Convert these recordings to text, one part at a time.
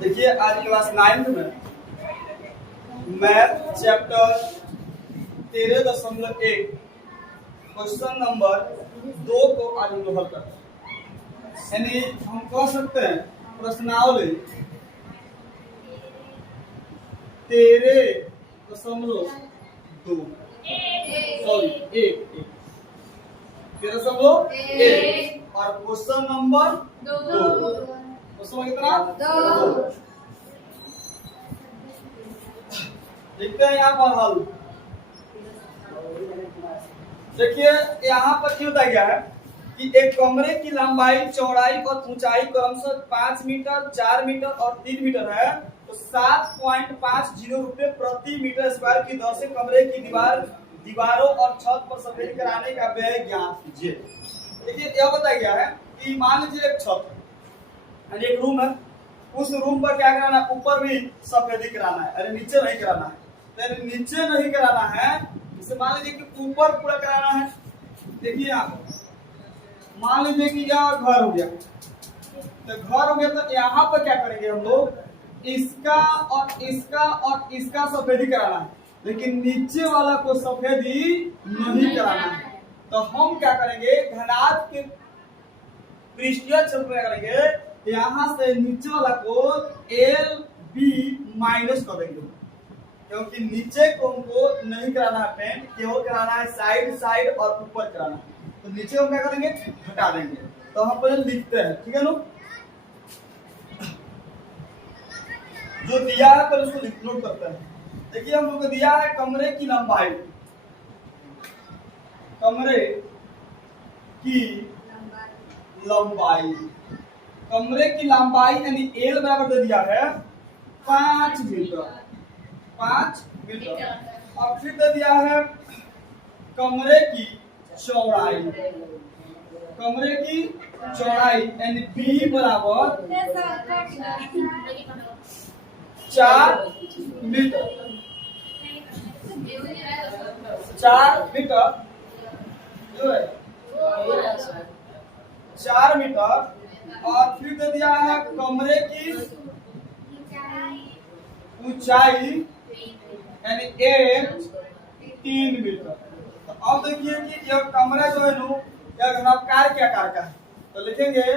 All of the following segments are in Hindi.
देखिए आज क्लास 9 में मैथ चैप्टर 13.1 क्वेश्चन नंबर 2 को आज हम लोग हल करते हैं। यानी हम कह सकते हैं प्रश्नावली 13.2 सॉरी 1 13.1 और क्वेश्चन नंबर 2 क्वेश्चन कितना 2। देखते हैं यहाँ पर हल। देखिए यहाँ पर क्यों बताया गया है कि एक कमरे की लंबाई चौड़ाई और ऊंचाई क्रमशः 5 मीटर 4 मीटर और 3 मीटर है, तो 7.50 रुपए प्रति मीटर स्क्वायर की दर से कमरे की दीवारों और छत पर सफेद कराने का व्यय ज्ञात कीजिए। देखिए यह बताया गया है कि मान लीजिए एक छत है, एक रूम है, उस रूम पर क्या कराना है, ऊपर भी सफेदी कराना है, अरे नीचे नहीं कराना है। तो नीचे नहीं कराना है, इसे मान लीजिए कि ऊपर पूरा कराना है। देखिए यहाँ मान लीजिए कि यह घर हो गया, तो घर हो गया तो यहाँ पर क्या करेंगे हम लोग, इसका और इसका और इसका सफेदी कराना है, लेकिन नीचे वाला को सफेदी नहीं कराना है। तो हम क्या करेंगे, घनाभ के पृष्ठीय क्षेत्र में करेंगे, यहाँ से नीचे वाला को एल बी माइनस कर देंगे, क्योंकि नीचे को हमको नहीं कराना है पेंट, केवल कराना है साइड साइड और ऊपर कराना है। तो नीचे हम क्या करेंगे, हटा देंगे। तो हम पहले लिखते हैं, ठीक है लोग, जो दिया है पहले उसको नोट करते हैं। देखिए हम लोग को दिया है कमरे की लंबाई, कमरे की लंबाई, कमरे की लंबाई यानी एल बराबर दे दिया है 5 मीटर, 5 मीटर। और फिर दे दिया है कमरे की चौड़ाई, कमरे की चौड़ाई यानी बी बराबर 4 मीटर, 4 मीटर जो है 4 मीटर। और फिर दे दिया है कमरे की ऊंचाई यानी 3 मीटर। तो अब देखिए कि यह कमरा जो है नो, यह घनाकार क्या आकार का है, तो लिखेंगे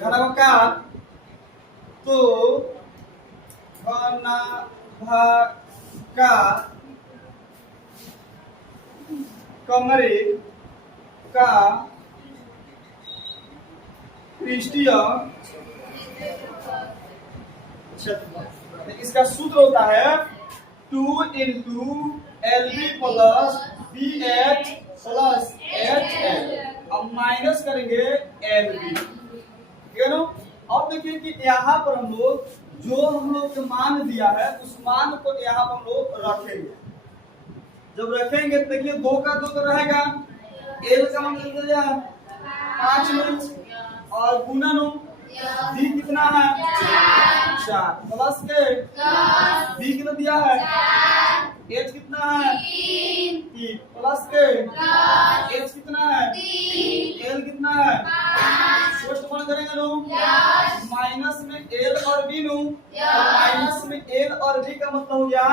घनाकार, तो घनाकार कमरे का पृष्ठीय क्षेत्रफल, इसका सूत्र होता है 2 into LB plus BH plus HL, अब माइनस करेंगे LB, ठीक है ना। अब देखिए कि यहाँ पर हम लोग जो हम लोग मान दिया है उस मान को यहाँ पर हम लोग रखेंगे। जब रखेंगे तो देखिए 2 का 2 तो रहेगा, L का मान कितना दिया 5 में, और गुणन B कितना है 4 प्लस के B कितना दिया है H कितना है 3 प्लस के H कितना है 3, L कितना है 5, पोस्ट वन करेंगे नो, माइनस में L और B नो, और माइनस में L और B का मतलब हो गया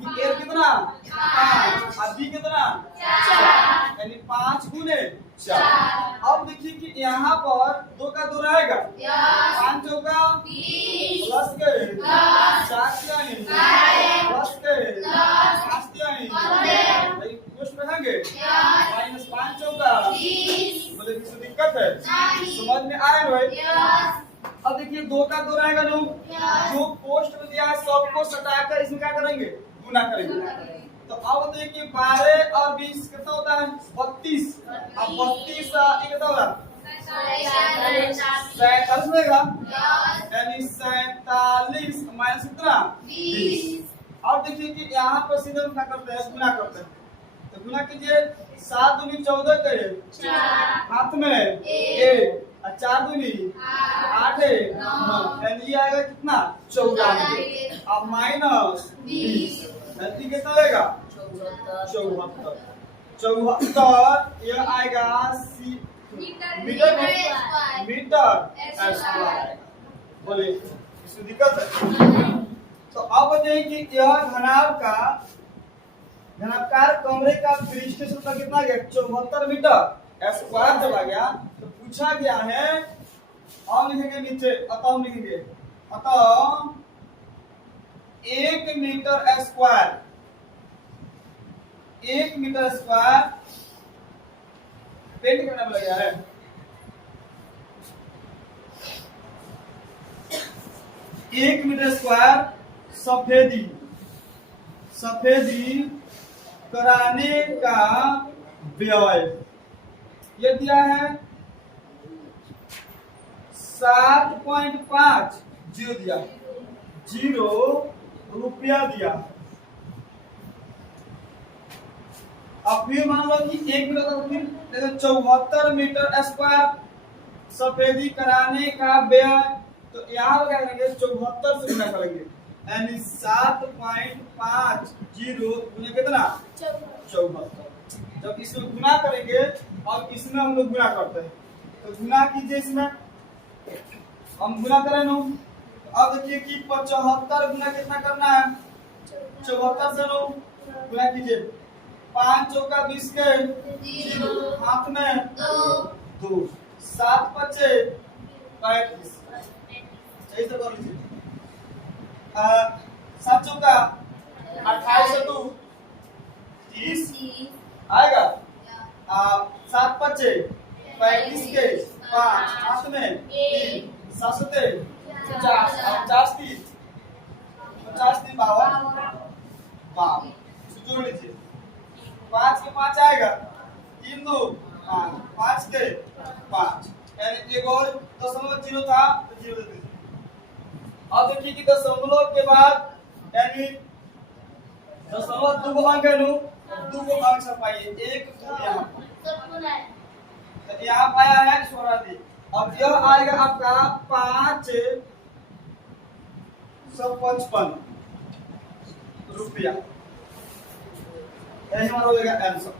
कि L कितना 5 और B कितना 4, यानी 5 गुने 4। अब देखिए कि यहाँ पर 2 का 2 रहेगा, 5 चौका 20 प्लस के 4 प्लस के 5 कुछ रहेंगे, माइनस 5 चौका 20। बोले किसी दिक्कत है, समझ में आ रहा है भाई। अब देखिए 2 का 2 रहेगा नो, जो पोस्ट में दिया है सबको सटाकर इसमें क्या करेंगे, गुना करेंगे। तो अब देखिए 12 और 20 कितना होता है 32, अब 32 कितना होगा 47 होगा, यानी 47 माइनस कितना 20। अब देखिए कि यहाँ पर सीधे क्या करते हैं, गुना करते हैं। तो गुना कीजिए, 7 दूनी 14 के हाथ में 1 और 4 दूनी 8 9, यानी आएगा कितना 94। अब माइनस 20 कितना होगा 74, यह आएगा मीटर स्क्वायर। बोलिए इसमें दिक्कत है? तो अब बताइए कि यह घनाकार कमरे का पृष्ठ क्षेत्रफल कितना गया? 74 मीटर स्क्वायर जब आ गया तो पूछा गया है, और लिखेंगे नीचे अतः लिखेंगे, अतः 1 metre square, 1 metre square paint करने में लगा है। 1 मीटर स्क्वायर सफेदी कराने का व्यय ये दिया है 7.5 दिया, 0 रुपया दिया। अब फिर मान लो कि 1 मीटर का फिर 74 मीटर स्क्वायर सफेदी कराने का व्यय, तो यहाँ क्या करेंगे 74 से गुना करेंगे, यानी 7.50 गुना कितना 74। जब इसमें गुना करेंगे और इसमें हम लोग गुना करते हैं, तो गुना कीजिए, इसमें हम गुना करें ना। अब देखिए कि 75 गुना कितना करना है, 74 से 9 गुना कीजिए, 5 चौका 20 के 0 हाथ में 2 7 पचे 35 सही से कर लीजिए। 7 चौका 28 से 2 30 आएगा। 7 पचे 35 के 5 हाथ में 3 7 सते 50 50 30 52 जोड़ लीजिए। 5 के 5 आएगा, 3 2 5 5 के 5, यानी एक और दशमलव 0 था तो 0 दे दीजिए। अब देखिए कि दशमलव के बाद यानी दशमलव 2 अंक है, 2 अंक छपाइए, 1 2 यहाँ तो यहाँ आया है 16। अब यह आएगा आपका 555 रुपया, यही हमारा हो जाएगा आंसर।